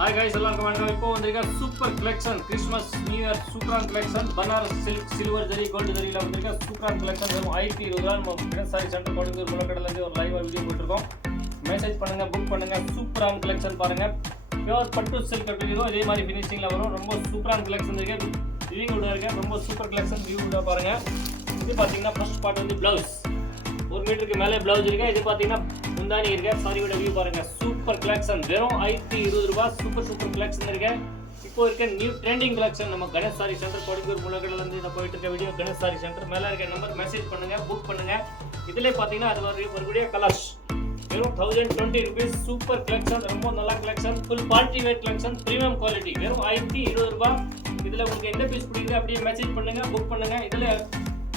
Hi guys, எல்லாருக்கும் வணக்கம். இப்போ வந்திருக்க super collection Christmas new year சூப்பரான collection Banaras silk silver zari gold ஜரியில வந்திருக்க சூப்பரான கலெக்ஷன் வெறும் 1020 நம்ம சாரி சென்டர் கோயம்புத்தூர் முளக்கடல இருந்து ஒரு லைவ் வீடியோ போட்டுருக்கோம். மெசேஜ் பண்ணுங்க, புக் பண்ணுங்க. சூப்பரான கலெக்ஷன் பாருங்க. பியூர் பட்டு சில்க் கட்டிருக்கோம். இதே மாதிரி ஃபினிஷிங்ல வரும். ரொம்ப சூப்பரான கலெக்ஷன் இருக்கு. வியூ கூட இருக்கு. ரொம்ப சூப்பர் கலெக்ஷன் வியூ கூட பாருங்க. இது பாத்தீங்கன்னா ஃபர்ஸ்ட் பார்ட் வந்து ப்ளவுஸ். 1 மீட்டருக்கு மேலே ப்ளவுஸ் இருக்கு. இது பாத்தீங்கன்னா முந்தானி இருக்கு. சாரியோட வியூ பாருங்க. சூப்பர் கலெக்ஷன் வெறும் 520 ரூபாய். சூப்பர் கலெக்ஷன் இருக்கு. இப்போ இருக்க நியூ ட்ரெண்டிங் கலெக்ஷன் நம்ம கணேஷ் சாரி சென்டர் கோயம்புத்தூர் முளக்கடல இருந்து நான் போயிட்டு இருக்க வீடியோ கணேஷ் சாரி சென்டர் மேல இருக்க நம்பர் மெசேஜ் பண்ணுங்க, புக் பண்ணுங்க. இதுல பாத்தீங்கன்னா அது வரக்கூடிய கலர்ஸ் வெறும் 1020 ரூபீஸ். சூப்பர் கலெக்ஷன், ரொம்ப நல்ல collection, full party wear collection, premium quality வெறும் 520 ரூபாய். இதுல உங்களுக்கு என்ன பீஸ் பிடிக்குது அப்படியே மெசேஜ் பண்ணுங்க, புக் பண்ணுங்க. இதுல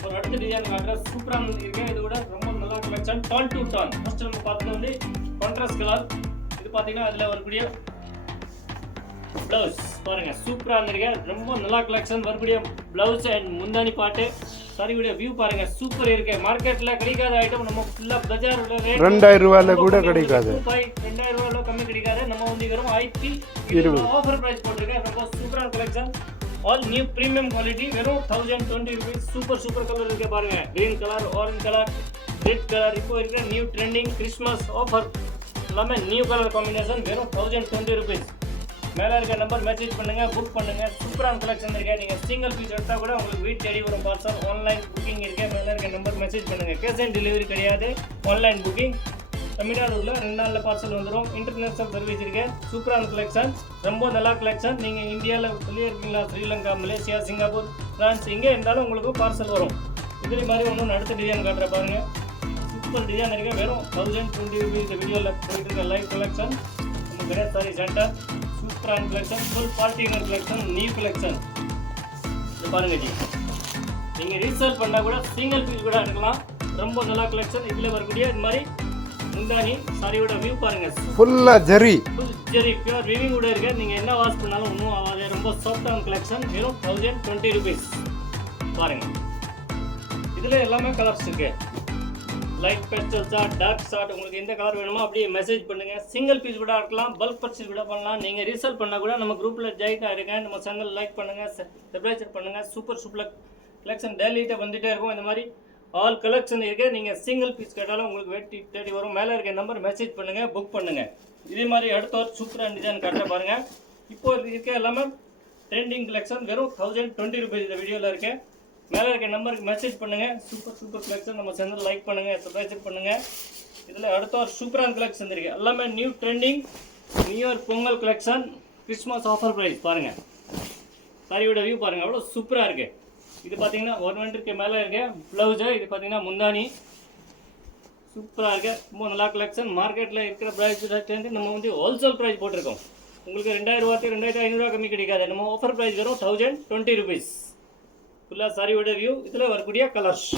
ஒரு அடுத்த டிசைன் காட்டுறேன். சூப்பராக இருக்கு. இது கூட ரொம்ப நல்லா கலெக்ஷன். டான் டு டான் ஃபர்ஸ்ட் நம்ம பார்த்தது வந்து கான்ட்ராஸ்ட் கலர். இது பார்த்தீங்கன்னா அதில் வரக்கூடிய ப்ளவுஸ் பாருங்க. சூப்பராக இருந்திருக்கு. ரொம்ப நல்லா கலெக்ஷன். வரக்கூடிய ப்ளவுஸ் அண்ட் முந்தானி பாட்டு சாரியோட வியூ பாருங்க. சூப்பர் இருக்கு. மார்க்கெட்ல கிடைக்காத ஐட்டம் நம்ம ஃபுல்லா பஜார் ரேட் 2000 ரூபாயில கூட கிடைக்காது. 2000 ரூபாயில கம்மி கிடைக்காது. நம்ம வந்து வெறும் 1020 ஆஃபர் பிரைஸ் போட்டிருக்கேன். ரொம்ப சூப்பரான collection. All new premium quality வெறும் 1020 ரூபீஸ். சூப்பர் கலர் இருக்கு பாருங்க. Green colour, orange colour, red colour. இப்போ இருக்கிற நியூ ட்ரெண்டிங் கிறிஸ்மஸ் ஆஃபர் எல்லாமே நியூ கலர் காம்பினேஷன் வெறும் 1020 ரூபீஸ். மேலே இருக்க நம்பர் மெசேஜ் பண்ணுங்க, புக் பண்ணுங்க. சூப்பரான கலெக்ஷன் இருக்கு. நீங்க சிங்கிள் பீஸ் எடுத்தா கூட உங்களுக்கு வீட்டு தேடி வரும் பார்சல். ஆன்லைன் புக்கிங் இருக்கு. மேலே இருக்க நம்பர் மெசேஜ் பண்ணுங்க. கேஷ் ஆன் டெலிவரி கிடையாது, ஆன்லைன் புக்கிங். தமிழ்நாடுல 2 நாளில் பார்சல் வந்துடும். இன்டர்நேஷனல் சர்வீஸ் இருக்கு. சூப்பரான கலெக்ஷன், ரொம்ப நல்லா கலெக்ஷன். நீங்கள் இந்தியாவில் வெளியே இருக்கீங்களா, ஸ்ரீலங்கா, மலேசியா, சிங்கப்பூர், பிரான்ஸ், எங்கே இருந்தாலும் உங்களுக்கு பார்சல் வரும். இதே மாதிரி ஒன்றும் அடுத்த டிசைன் காட்டுற பாருங்க. சூப்பர் டிசைன் இருக்கு. வெறும் 1020 ரூபீஸ். இந்த வீடியோவில் போயிட்டு இருக்க லைவ் கலெக்ஷன் நம்ம கணேஷ் சாரி சென்டர். சூப்பரான collection, full party wear collection, new collection. இது பாருங்க ஜி, நீங்கள் ரீசேல் பண்ணால் கூட சிங்கிள் பீஸ் கூட எடுக்கலாம். ரொம்ப நல்லா கலெக்ஷன். இதில் வரக்கூடிய இது மாதிரி முந்தானி சாரியோட வியூ பாருங்க. ஃபுல்லா zari, full zari pure weaving கூட இருக்கு. நீங்க என்ன வாஷ் பண்ணாலும் ஒன்றும் ஆகாது. ரொம்ப சாஃப்டான கலெக்ஷன். வெறும் 1020 ரூபீஸ் பாருங்க. இதுல எல்லாமே கலர்ஸ் இருக்கு. Light pastel shade, dark shade, உங்களுக்கு எந்த கலர் வேணுமோ அப்படியே மெசேஜ் பண்ணுங்க. சிங்கிள் பீஸ் கூட இருக்கலாம், பல்க் பர்ச்சேஸ் கூட பண்ணலாம். நீங்க ரீசேல் பண்ணா கூட நம்ம குரூப்ல ஜாயின் ஆயிருங்க. நம்ம சேனல் லைக் பண்ணுங்க, சப்ஸ்கிரைப் பண்ணுங்க. சூப்பர் கலெக்ஷன் டெய்லிட்ட வந்துட்டே இருக்கும். இந்த மாதிரி ஆல் கலெக்ஷன் இருக்கு. நீங்கள் சிங்கிள் பீஸ் கேட்டாலும் உங்களுக்கு வெட்டி தேடி வரும். மேலே இருக்க நம்பர் மெசேஜ் பண்ணுங்க, புக் பண்ணுங்க. இதே மாதிரி அடுத்த ஒரு சூப்பரான டிசைன் காட்ட பாருங்க. இப்போ இருக்க எல்லாமே ட்ரெண்டிங் கலெக்ஷன் வெறும் 1020 ரூபீஸ். இந்த வீடியோவில் இருக்கு. மேலே இருக்க நம்பருக்கு மெசேஜ் பண்ணுங்க. Super collection. நம்ம சேனல் லைக் பண்ணுங்க, சப்ஸ்கிரைப் பண்ணுங்க. இதில் அடுத்த ஒரு சூப்பரான கலெக்ஷன் இருக்கு. எல்லாமே new trending new year Pongal collection, Christmas offer price பாருங்க. சாரியோட வியூ பாருங்க. அவ்வளோ சூப்பராக இருக்கு. இது பார்த்தீங்கன்னா 1 மீட்டருக்கு மேலே இருக்கு ப்ளவுஸு. இது பார்த்தீங்கன்னா முந்தானி. சூப்பராக இருக்கு. ரொம்ப நல்லா கலெக்ஷன். மார்க்கெட்டில் இருக்கிற ப்ரைஸ் ரேட்லேருந்து நம்ம வந்து ஹோல்சேல் ப்ரைஸ் போட்டிருக்கோம். உங்களுக்கு 2000 ரூபாய்க்கு 2500 கம்மி கிடைக்காது. நம்ம ஆஃபர் ப்ரைஸ் வரும் 1020 ரூபீஸ். ஃபுல்லாக சாரியோட வியூ. இதில் வரக்கூடிய கலர்ஸ்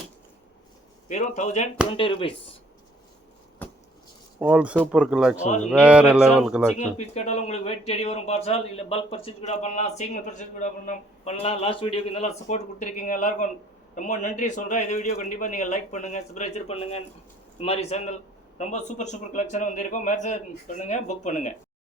வெறும் 1020 ரூபீஸ். ஆல் சூப்பர் கலெக்ஷன், வேற லெவல் கலெக்ஷன். சிங்கிள் பீஸ் கேட்டாலும் உங்களுக்கு வெயிட் தேடி வரும் பார்சல். இல்லை பல்க் பர்ச்சேஸ் கூட பண்ணலாம், சிங்கிள் பர்ச்சேஸ் கூட பண்ணலாம். லாஸ்ட் வீடியோக்கு நல்லா சப்போர்ட் கொடுத்துருக்கீங்க. எல்லாருக்கும் ரொம்ப நன்றி சொல்கிறேன். இந்த வீடியோ கண்டிப்பாக நீங்கள் லைக் பண்ணுங்கள், சப்ஸ்கிரைப் பண்ணுங்கள். இந்த மாதிரி சேனல் ரொம்ப சூப்பர் கலெக்ஷனாக வந்திருக்கும். மெசேஜ் பண்ணுங்கள், புக் பண்ணுங்கள்.